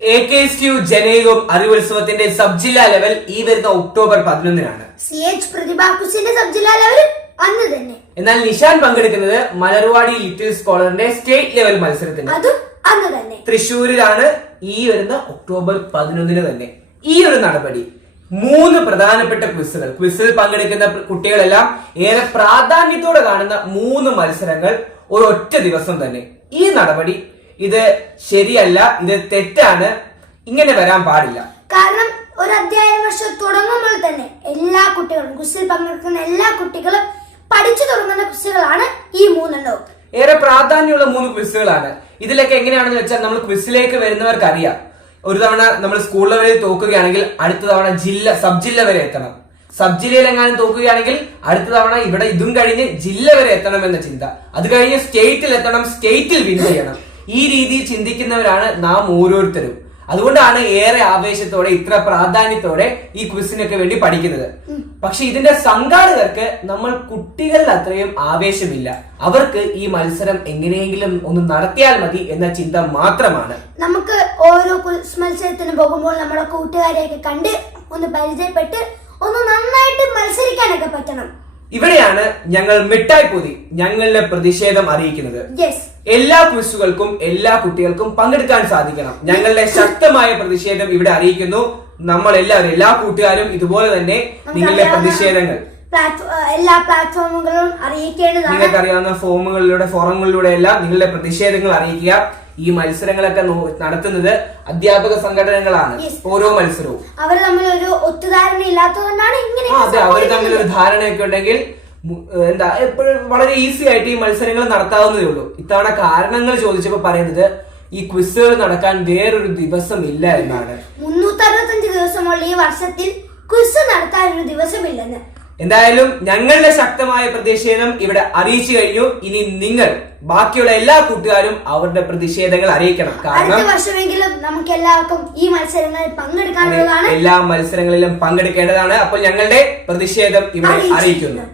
AKSTU ജനകീയവും അറിവുത്സവത്തിന്റെ sub ജില്ലാ level ഈ വരുന്ന ഒക്ടോബർ 11-നാണ്. CH പ്രതിഭാ ക്വിസിന്റെ സബ് ജില്ലാ ലെവൽ അന്ന് തന്നെ. എന്നാൽ നിഷാൻ പങ്കെടുക്കുന്നത് മലർവാടി ലിറ്റിൽ സ്കോളറിന്റെ സ്റ്റേറ്റ് ലെവൽ മത്സരത്തിന്, അതും അന്ന് തന്നെ തൃശ്ശൂരിലാണ്. ഈ വരുന്ന ഒക്ടോബർ 11-ന് തന്നെ ഈ ഒരു നടപടി 3 പ്രധാനപ്പെട്ട ക്വിസിൽ പങ്കെടുക്കുന്ന കുട്ടികളെല്ലാം ഏറെ പ്രാധാന്യത്തോടെ കാണുന്ന 3 മത്സരങ്ങൾ ഒരൊറ്റ ദിവസം തന്നെ. ഈ നടപടി ഇത് ശരിയല്ല, ഇത് തെറ്റാണ്, ഇങ്ങനെ വരാൻ പാടില്ല. കാരണം ഒരു അധ്യയന വർഷം തുടങ്ങുമ്പോൾ തന്നെ എല്ലാ കുട്ടികളും ക്വിസിൽ പങ്കെടുക്കുന്ന എല്ലാ കുട്ടികളും പഠിച്ചു തുടങ്ങുന്ന ക്വിസുകളാണ് ഈ 3 ഏറെ പ്രാധാന്യമുള്ള 3 ക്വിസുകളാണ്. ഇതിലൊക്കെ എങ്ങനെയാണെന്ന് വെച്ചാൽ നമ്മൾ ക്വിസിലേക്ക് വരുന്നവർക്ക് അറിയാം, ഒരു തവണ നമ്മൾ സ്കൂൾ ലെവലിൽ തോക്കുകയാണെങ്കിൽ അടുത്ത തവണ സബ് ജില്ല വരെ എത്തണം. സബ് ജില്ലയിൽ എങ്ങാനും തോക്കുകയാണെങ്കിൽ അടുത്ത തവണ ഇവിടെ ഇതും കഴിഞ്ഞ് ജില്ല വരെ എത്തണം എന്ന ചിന്ത. അത് കഴിഞ്ഞ് സ്റ്റേറ്റിൽ എത്തണം, സ്റ്റേറ്റിൽ വിൻ ചെയ്യണം. ഈ രീതിയിൽ ചിന്തിക്കുന്നവരാണ് നാം ഓരോരുത്തരും. അതുകൊണ്ടാണ് ഏറെ ആവേശത്തോടെ ഇത്ര പ്രാധാന്യത്തോടെ ഈ ക്വിസിനൊക്കെ വേണ്ടി പഠിക്കുന്നത്. പക്ഷെ ഇതിന്റെ സംഘാടകർക്ക് നമ്മൾ കുട്ടികളിൽ അത്രയും ആവേശമില്ല. അവർക്ക് ഈ മത്സരം എങ്ങനെയെങ്കിലും ഒന്ന് നടത്തിയാൽ മതി എന്ന ചിന്ത മാത്രമാണ്. നമുക്ക് ഓരോ ക്വിസ് മത്സരത്തിന് പോകുമ്പോൾ നമ്മുടെ കൂട്ടുകാരെയൊക്കെ കണ്ട് ഒന്ന് പരിചയപ്പെട്ട് ഒന്ന് നന്നായിട്ട് മത്സരിക്കാനൊക്കെ പറ്റണം. ഇവിടെയാണ് ഞങ്ങൾ മിഠായി പൊതി ഞങ്ങളുടെ പ്രതിഷേധം അറിയിക്കുന്നത്. എല്ലാ ക്വിസുകൾക്കും എല്ലാ കുട്ടികൾക്കും പങ്കെടുക്കാൻ സാധിക്കണം. ഞങ്ങളുടെ ശക്തമായ പ്രതിഷേധം ഇവിടെ അറിയിക്കുന്നു. നമ്മൾ എല്ലാവരും, എല്ലാ കൂട്ടുകാരും ഇതുപോലെ തന്നെ നിങ്ങളുടെ പ്രതിഷേധങ്ങൾ എല്ലാ പ്ലാറ്റ്ഫോമുകളും അറിയിക്കേണ്ടതാണ്. നിങ്ങൾക്ക് അറിയാവുന്ന ഫോറങ്ങളിലൂടെ എല്ലാം നിങ്ങളുടെ പ്രതിഷേധങ്ങൾ അറിയിക്കുക. ഈ മത്സരങ്ങളൊക്കെ നടത്തുന്നത് അധ്യാപക സംഘടനകളാണ്. ഓരോ മത്സരവും അവർ തമ്മിൽ ഒരു ഒത്തുധാരണ ഇല്ലാത്തതുകൊണ്ടാണ് ഇങ്ങനെ. അതെ, അവർ തമ്മിൽ ഒരു ധാരണയൊക്കെ ഉണ്ടെങ്കിൽ എപ്പോഴും വളരെ ഈസി ആയിട്ട് ഈ മത്സരങ്ങൾ നടത്താവുന്നതേ ഉള്ളൂ. ഇത്തവണ കാരണങ്ങൾ ചോദിച്ചപ്പോ പറയുന്നത് ഈ ക്വിസുകൾ നടക്കാൻ വേറൊരു ദിവസം ഇല്ല എന്നാണ്. 365 ദിവസമുള്ള ഈ വർഷത്തിൽ ക്വിസ് നടത്താൻ ഒരു ദിവസമില്ലെന്ന്. എന്തായാലും ഞങ്ങളുടെ ശക്തമായ പ്രതിഷേധം ഇവിടെ അറിയിച്ചു കഴിഞ്ഞു. ഇനി നിങ്ങൾ ബാക്കിയുള്ള എല്ലാ കൂട്ടുകാരും അവരുടെ പ്രതിഷേധങ്ങൾ അറിയിക്കണം. കാരണം വർഷമെങ്കിലും നമുക്ക് എല്ലാവർക്കും ഈ മത്സരങ്ങളിൽ പങ്കെടുക്കാനുള്ളതാണ്. എല്ലാ മത്സരങ്ങളിലും പങ്കെടുക്കേണ്ടതാണ്. അപ്പോൾ ഞങ്ങളുടെ പ്രതിഷേധം ഇവിടെ അറിയിക്കുന്നു.